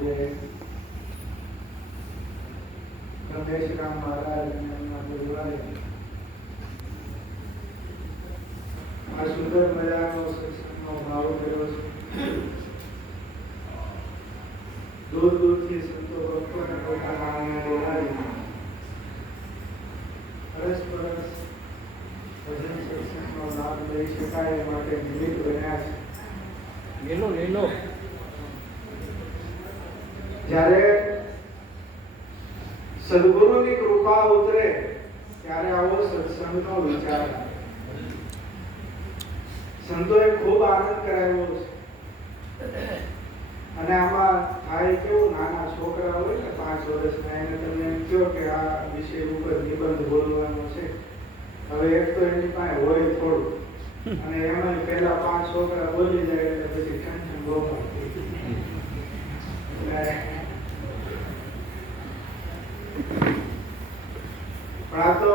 આજે ગણેશરામ મહારાજ અને એમના પરિવારે આ સુંદર મજાનો સત્સંગનો ભાવ કર્યો છે. દૂર દૂરથી સંતો ભક્તોને પોતાના બોલાવી પરસ્પરસ ભજન સત્સંગનો લાભ લઈ શકાય એ માટે નિમિત્ત બન્યા છે. જ્યારે સદગુરુની કૃપા ઉતરે ત્યારે આવો સત્સંગનો વિચાર સંતોએ ખૂબ આનંદ કરાવ્યો છે. અને આમાં થાય કેવું, નાના છોકરા હોય ને 5 વર્ષના, એને તમે એમ કહો કે આ વિષય ઉપર નિબંધ બોલવાનો છે, હવે એક તો એની પાસે હોય થોડું, અને એમાં પહેલા 5 છોકરા બોલી જાય એટલે પછી ઠંડ ગોપા. પણ આ તો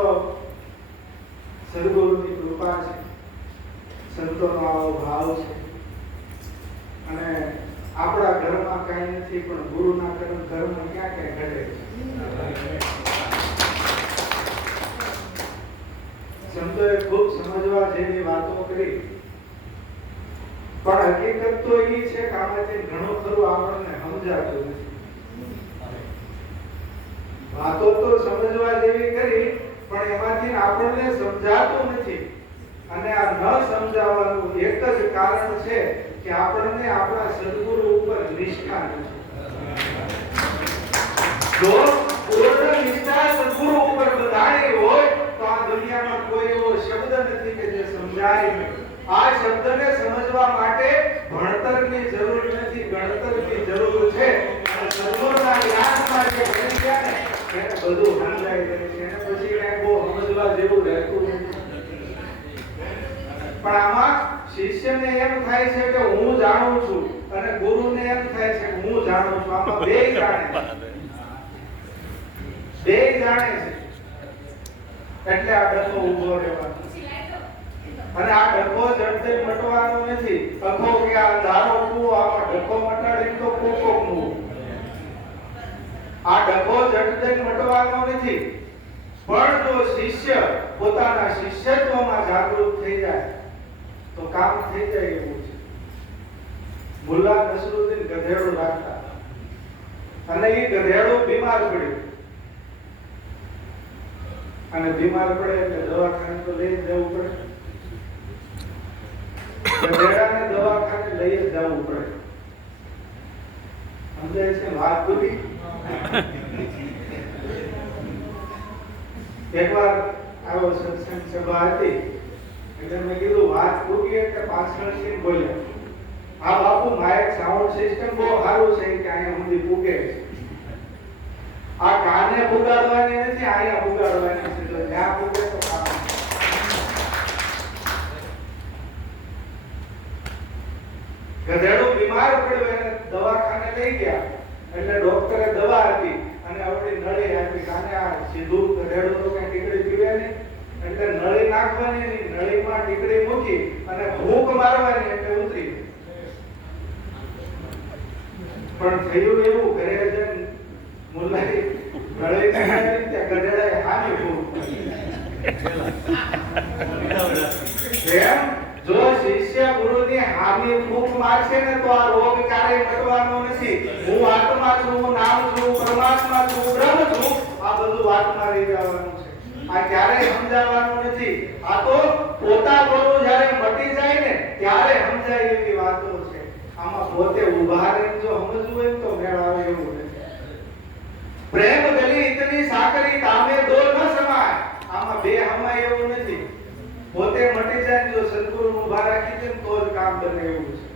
સદગુરુની કૃપા છે, સંતોનો આવો ભાવ છે. અને આપણા ઘરમાં કઈ નથી, પણ ગુરુના ઘરમાં ક્યાં ક્યાં ઘટે છે. સંતોએ ખૂબ સમજવા જેવી વાતો કરી, પણ હકીકત તો એ છે કે આમાંથી ઘણું ખરું આપણને સમજાતું નથી. વાતો તો સમજવા જેવી કરી, પણ એમાંથી આપણને સમજાતું નથી. અને આ ન સમજાવવાનું એક જ કારણ છે કે આપણને આપણા સદગુરુ ઉપર નિષ્ઠા નથી. જો પૂર્ણ નિષ્ઠા સદગુરુ ઉપર બધાની હોય તો આ દુનિયામાં કોઈ એવો શબ્દ નથી કે જે સમજાય નહીં. આ શબ્દને સમજવા માટે ભણતરની જરૂર નથી, ગણતરની જરૂર છે. અને સદગુરુના જ્ઞાનમાં જે ભણી ગયા ને એને બધું સમજાય છે. એને પછી કાંઈ બહુ સમજવા જેવું રહેતું નથી. પણ આમાં શિષ્યને એમ થાય છે કે હું જાણું છું, અને ગુરુને એમ થાય છે કે હું જાણું છું. આમાં બેય જાણે છે. એટલે આ ડખો ઊભો રહેવાનો. અને આ ડખો જડતે મટવાનો નથી. ડખો કે આ ધારો કૂવો, આમાં ડખો મટાડીને તો કોકો કૂવો. આ ડખો જડતે મટવાનો નથી. પણ જો શિષ્ય પોતાના શિષ્યત્વમાં જાગૃત થઈ જાય તો કામ થઈ જાય એવું છે. મુલ્લા નસરુદ્દીન ગધેડું રાખતા, અને એ ગધેડું બીમાર પડ્યું. અને બીમાર પડે એટલે દવાખાને તો લઈ જ જવું પડે. ગધેડાને દવાખાને લઈ જ જવું પડે. સમજાય છે વાત પૂરી? એકવાર આવો સત્સંગ સભા હતી, એટલે મેં કીધું વાત પૂરી એટલે પાછળથી બોલ્યા, આ બાપુ માઇક સાઉન્ડ સિસ્ટમ બહુ સારું છે કે અહીંયા સુધી પૂગે છે. આ કાને પુગાડવાની નથી, અહીંયા પુગાડવાની છે. તો જ્યાં પૂગે તો કામ. ગધેડું બીમાર પડ્યું, એને દવાખાને લઈ ગયા. એટલે ડોક્ટરે દવા આપી અને આવડી નળી આપી. કાને આ સીધું ગધેડું તો કઈ ટીકડી પીવે નહીં, એટલે નળી નાખવાની નહીં, નળીમાં ટીકડી મૂકી અને ભૂખ મારવાની એટલે ઉતરી. પણ થયું એવું, ઘરે જઈને મુલ્લાએ નળી નાખી ત્યાં ગધેડાએ હાની ભૂખ. એમ જો શિષ્ય ગુરુની હામી ભૂખ મારશે ને તો આ રોગ ક્યારેય મટવાનો નથી. હું આત્મા છું, હું નામ છું, પરમાત્મા છું, બ્રહ્મ છું, આ બધું વાતમાં રહી જવાનું છે. આ ક્યારેય સમજાવવાનું નથી. આ તો પોતા પોતું જ્યારે મટી જાય ને ત્યારે સમજાય એવી વાતો છે. આમાં પોતે ઉભા રહીને જો સમજવું હોય તો મેળ આવે એવું નથી. પ્રેમ ગલી ઇતની સાકરી તામે દો ન સમાય. આમાં બે હમાય એવું નથી. પોતે મટી જાય જો સદગુરુને ઉભા રાખી દે તો જ કામ બને એવું છે.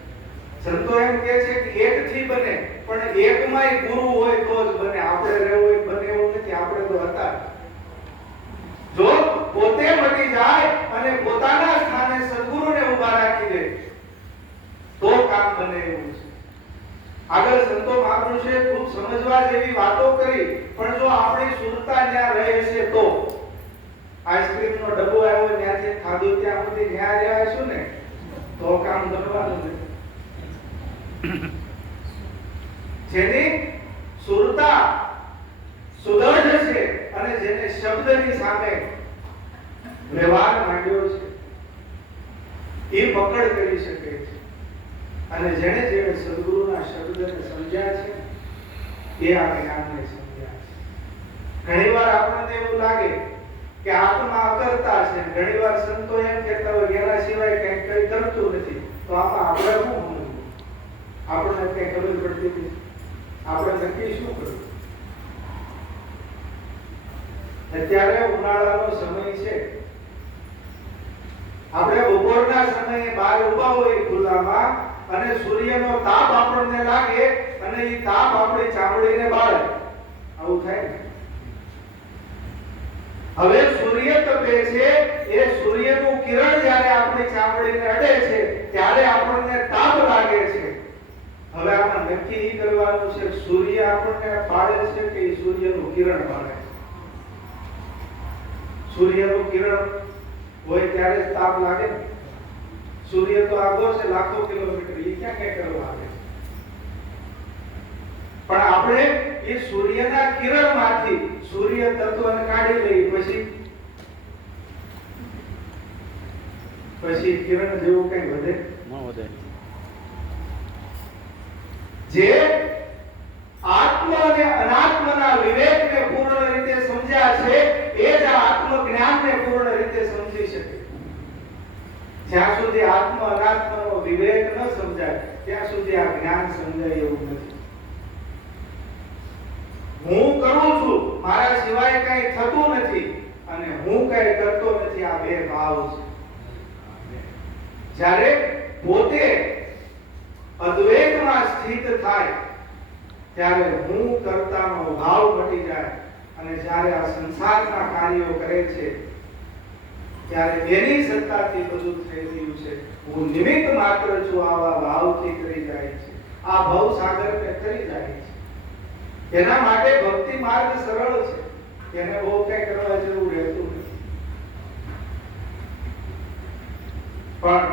સંતો એમ કહે છે કે એક થી બને, પણ એકમાંય ગુરુ હોય તો જ બને. આપણે રહેવું હોય બને એવું નથી. આપણે તો હતા. જો પોતે મટી જાય અને પોતાના સ્થાને સદગુરુને ઉભા રાખી દે તો કામ બને એવું છે. આગળ સંતો મહાપુરુષે ખૂબ સમજવા જેવી વાતો કરી, પણ જો આપણી સુરતા ત્યાં રહે છે તો આઈસ્ક્રીમ નો ડબ્બો આવ્યો ત્યાંથી ખાધું ત્યાં સુધી ન્યા રહ્યા છું ને તો કામ બનવાનું નથી. જેની સુરતા સુદૃઢ છે અને જેને શબ્દની સામે વ્યવહાર માંડ્યો છે એ પકડ કરી શકે છે. અને જેણે જેણે સદગુરુના શબ્દને સમજ્યા છે એ આ જ્ઞાનને સમજ્યા છે. ઘણીવાર આપણને એવું લાગે કે આત્મા અકર્તા છે, ઘણીવાર સંતો એમ કહેતા હોય એના સિવાય કંઈ કરતું નથી, તો આમાં આપણે શું સમજવું? આપણને કંઈ ખબર પડતી નથી, આપણે નક્કી શું કરવું? અત્યારે ઉનાળાનો સમય છે, આપણે બપોરના સમયે બહાર ઊભા હોય ખુલ્લામાં અને સૂર્યનો તાપ આપણને લાગે અને એ તાપ આપણી ચામડીને બાળે, આવું થાય ને? હવે સૂર્ય તપે છે, એ સૂર્યનું કિરણ જ્યારે આપણી ચામડીને અડે છે ત્યારે આપણને તાપ લાગે છે. હવે આમાં નક્કી કરવાનું છે સૂર્ય આપણને બાળે છે કે સૂર્યનું કિરણ બાળે છે? સૂર્યનું કિરણ હોય ત્યારે જ તાપ લાગે ને. સૂર્ય તો આગો છે લાખો કિલોમીટર, એ ક્યાં કઈ કરવા આવે? પણ આપણે એ સૂર્યના કિરણમાંથી સૂર્ય તત્વને કાઢી લઈ પછી કિરણ જેવું કઈ વધે ન વધે. જે આત્મ અને અનાત્મના વિવેકને પૂર્ણ રીતે સમજ્યા છે એ જ આત્મ જ્ઞાનને પૂર્ણ રીતે સમજી શકે. જ્યાં સુધી આત્મ અનાત્મનો વિવેક ન સમજાય ત્યાં સુધી આ જ્ઞાન સમજાય એવું નથી. હું કરું છું, મારા સિવાય કઈ થતું નથી અને હું કઈ કરતો નથી, આ બે ભાવ છે. જ્યારે પોતે અદ્વૈતમાં સ્થિત થાય ત્યારે હું કરતાનો ભાવ મટી જાય અને જ્યારે આ સંસારના કાર્યો કરે છે ત્યારે એની સત્તાથી બધું થઈ રહ્યું છે. હું નિમિત્ત માત્ર છું, આવા ભાવથી કરી જાય છે. આ ભવ સાગરને તરી જાય છે. એના માટે ભક્તિ માર્ગ સરળ છે, એને બહુ કઈ કરવા જેવું રહેતું નથી. પણ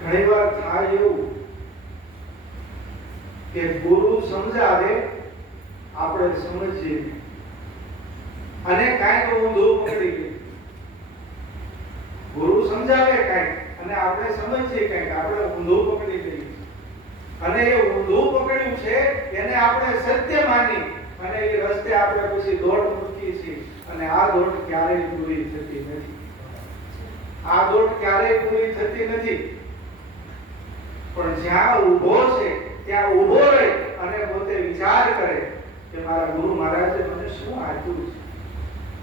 ઘણીવાર થાય એવું કે ગુરુ સમજાવે આપણે સમજીએ અને કાંઈક ઊંધું પકડી લઈએ. ગુરુ સમજાવે કાંઈક અને આપણે સમજીએ કાંઈક, આપણે ઊંધું પકડી લઈએ અને એ ઊંધું પકડ્યું છે એને આપણે સત્ય માની અને એ રસ્તે આપણે પછી દોડ મૂકીએ છીએ અને આ દોડ ક્યારેય પૂરી થતી નથી. આ દોડ ક્યારેય પૂરી થતી નથી. પણ જ્યાં ઊભો છે ત્યાં ઊભો રહે અને પોતે વિચાર કરે કે મારા ગુરુ મહારાજે મને શું આપ્યું છે,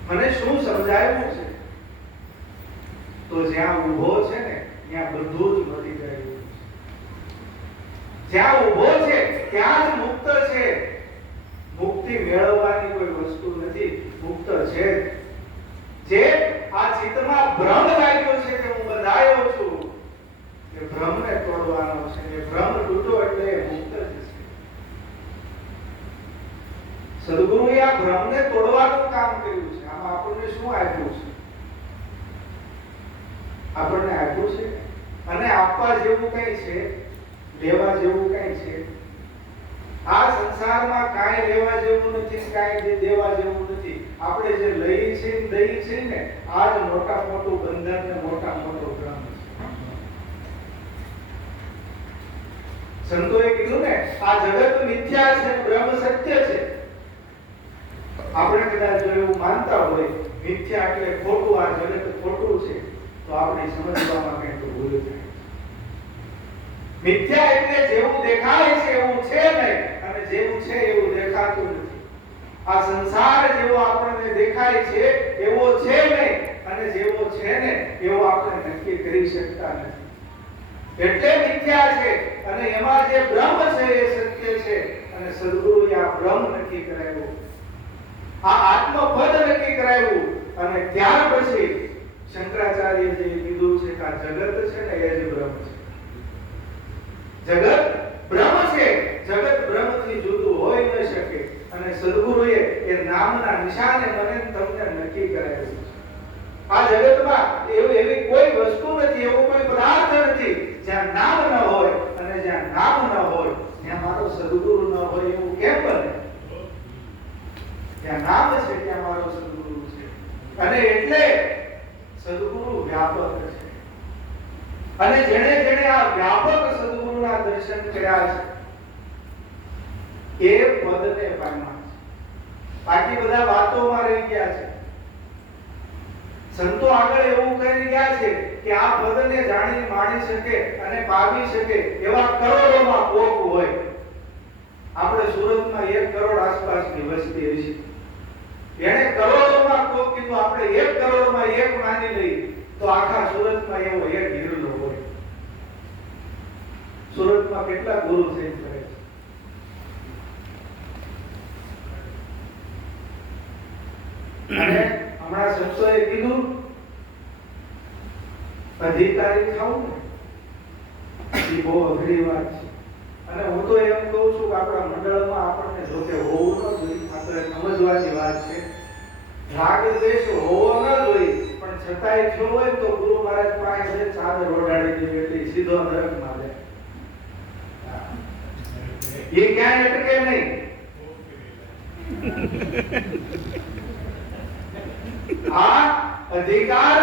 મને શું સમજાવ્યું છે, તો જ્યાં ઊભો છે ને ત્યાં બધું જ મળી જાય. જ્યાં ઊભો છે ત્યાં જ મુક્ત છે. મુક્તિ મેળવવાની કોઈ વસ્તુ નથી, મુક્ત છે. જે આ ચિત્તમાં ભ્રમ લાગ્યો છે કે હું બંધાયો છું, એ ભ્રમને તોડવાનો છે. એ ભ્રમ તૂટો એટલે મુક્ત જ છે. સદગુરુએ આ ભ્રમને તોડવાનું કામ કર્યું છે. આમાં આપણને શું આપ્યું છે? આપણને આપ્યું છે અને આપવા જેવું કઈ છે, લેવા જેવું કઈ છે? આ સંસારમાં કાંઈ લેવા જેવું નથી, કાંઈ દેવા જેવું નથી. આપણે જે લઈએ છીએ દઈએ છીએ ને, આ જ મોટા મોટું બંધન ને મોટા મોટો ભ્રમ છે. સંતોએ કીધું ને આ જગત મિથ્યા છે, બ્રહ્મ સત્ય છે. આપણે કદાચ જો એવું માનતા હોય મિથ્યા એટલે ખોટું, આ જગત ખોટું છે, તો આપણે સમજવામાં કંઈક ભૂલ થાય. મિથ્યા એટલે જેવું દેખાય છે એવું છે નહીં અને જેવું છે એવું દેખાતું નથી. આ સંસાર જેવો આપણને દેખાય છે એવો છે નહીં અને જેવો છે ને એવો આપણે નક્કી કરી શકતા નથી. એટલે મિથ્યા છે અને એમાં જે બ્રહ્મ છે એ સત્ય છે અને સદગુરુએ આ બ્રહ્મ નક્કી કરાવ્યું, આ આત્મપદ નક્કી કરાવ્યું. અને ત્યાર પછી શંકરાચાર્ય જે કીધું છે કે આ જગત છે ને એ જ બ્રહ્મ છે. જગત બ્રહ્મ છે, જગત બ્રહ્મથી જુદું હોઈ ન શકે. અને સદગુરુએ એ નામના નિશાને મને તમને નક્કી કરાવ્યું છે. આ જગતમાં એવી કોઈ વસ્તુ નથી, એવો કોઈ પદાર્થ નથી જ્યાં નામ ન હોય અને જ્યાં નામ ન હોય ત્યાં મારો ત્યાં નામ છે ત્યાં મારો સદગુરુ છે. અને એટલે સદગુરુ વ્યાપક છે. અને જેણે જેણે આ વ્યાપક સદગુરુના દર્શન કર્યા છે એ પદને પામ્યા છે. બાકી બધા વાતોમાં રહી ગયા છે. સંતો આગળ એવું કહી ગયા છે કે આ પદને જાણી માણી શકે અને પામી શકે એવા કરોડોમાં કોક હોય. આપણે સુરતમાં 1 કરોડ આસપાસની વસ્તી છે. એને કરોડોમાં કોક કીધું, આપણે 1 કરોડમાં 1 માની લઈએ તો આખા સુરતમાં એવો એક હિરલો હોય. સુરતમાં કેટલા ગુરુ થઈ કરે છે. અને હમણાં સંતોએ કીધું અધિકારી થવું ને એ બહુ અઘરી વાત છે. અને હું તો એમ કહું છું કે આપણા મંડળમાં આપણને જોકે હોવું ન જોઈએ, આપણે સમજવાની વાત છે. રાગ દ્વેષ હોવો ન જોઈએ, પણ છતાંય જો હોય તો ગુરુ મહારાજ પાસે ચાદર ઓઢાડી દેવી એટલે સીધો નરકમાં જાય. એ ક્યાંય અટકે નહીં. આ અધિકાર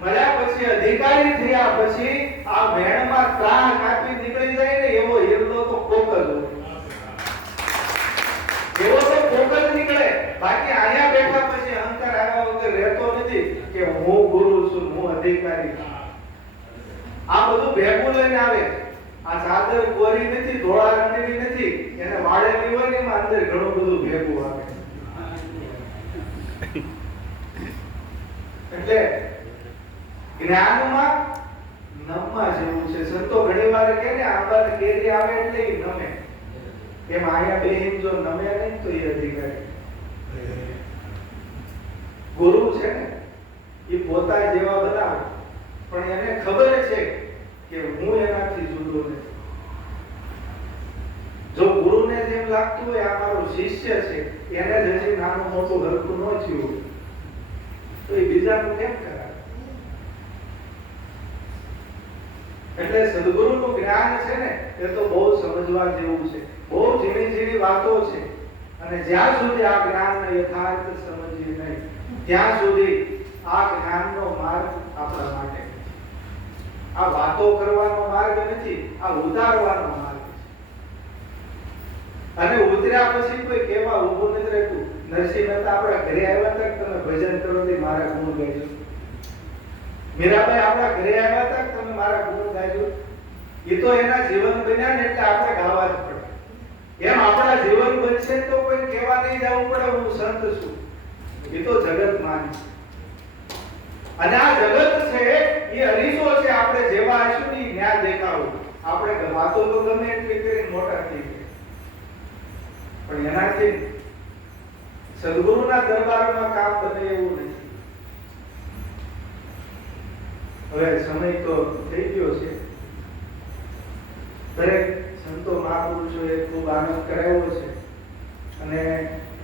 મળ્યા પછી, અધિકારી થયા પછી આ વેણમાં ત્રાણ કાપી નીકળી જાય ને એવો હિરલો તો કોક જ હોય. એવો તો કોક જ નીકળે. બાકી અહીંયા બેઠા પછી અહંકાર આવ્યા વગર રહેતો નથી કે હું ગુરુ છું, હું અધિકારી છું. આ બધું ભેગું લઈને આવે. આ ચાદર કોરી નથી, ધોળા રંગની નથી, એને વાળેલી હોય ને એમાં અંદર ઘણું બધું ભેગું આવે. એટલે જ્ઞાનમાં નમવા જેવું છે. સંતો ઘણીવાર કહે ને આંબાને કેરી આવે એટલે ઈ નમે. એમ આયા બેહીન જો નમે નહીં તો એ અધિકારી. ગુરુ છે ને એ પોતા જેવા બનાવે, પણ એને ખબર છે કે હું એનાથી જુદો નથી. જો ગુરુને જેમ લાગતું હોય આ મારો શિષ્ય છે, એને જ હજી નાનું મોટું હલકું ન થયું તો એ બીજાનું કેમ કરાવે? એટલે સદગુરુનું જ્ઞાન છે ને એ તો બહુ સમજવા જેવું છે. બહુ ઝીણી ઝીણી વાતો છે. અને જ્યાં સુધી આ જ્ઞાનને યથાર્થ સમજીએ નહીં ત્યાં સુધી આ જ્ઞાનનો માર્ગ આપણા માટે આ વાતો કરવાનો માર્ગ નથી, આ ઉતારવાનો માર્ગ છે. અને ઉતર્યા પછી કોઈ કેવા ઊભું નથી રહેતું. નરસિંહ મહેતા આપણા ઘરે આવ્યા હતા, તમે ભજન કરો તે મારા ગુણ ગાજો. મીરાબાઈ આપણા ઘરે આવ્યા હતા, તમે મારા ગુણ ગાજો. એ તો એના જીવન બન્યા ને એટલે આપણે ગાવા જ પડે. એમ આપણા જીવન બનશે તો કોઈ કહેવા નહીં જવું પડે હું સંત છું. એ તો જગત માની. અને આ જગત છે એ અરીસો છે. આપણે જેવા હશું ને ન્યા દેખાવું. આપણે વાતો તો ગમે એટલી કરી મોટા થઈ ગયા, પણ એનાથી સદગુરુના દરબારમાં કામ બને એવું નથી. હવે સમય તો થઈ ગયો છે. દરેક સંતો મહાપુરુષોએ ખૂબ આનંદ કરાવ્યો છે. અને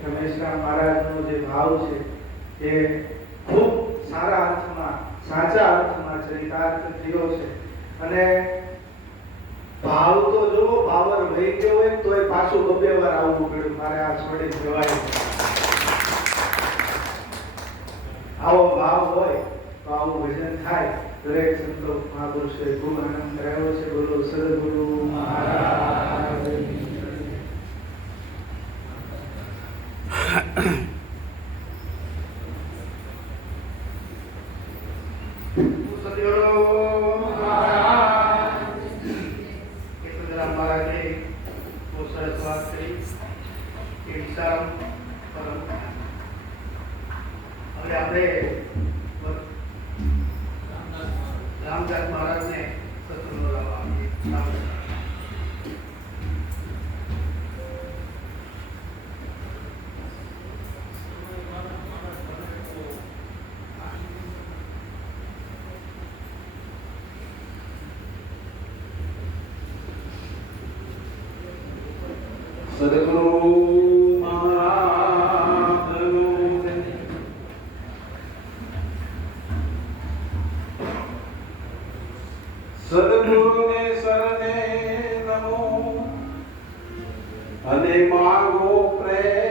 રમેશરામ મહારાજનો જે ભાવ છે એ ખૂબ સારા અર્થમાં, સાચા અર્થમાં ચરિતાર્થ થયો છે. અને ભાવ તો જો પાવર વહી ગયો હોય તો એ પાછું 2 વાર આવવું પડ્યું. મારે આ છોડી જવાય. આવો ભાવ હોય તો આવું ભજન થાય. દરેક સંતો મહાપુરુષોએ ખૂબ આનંદ કરાવ્યો છે. બોલો સદગુરુ મહારાજ. હવે આપણે રામદાસ મહારાજને સત્સંગનો લાભ આપીએ. સદગુરુ મહારાજનું સદગુરુને શરણે નમો અને માગો પ્રેમ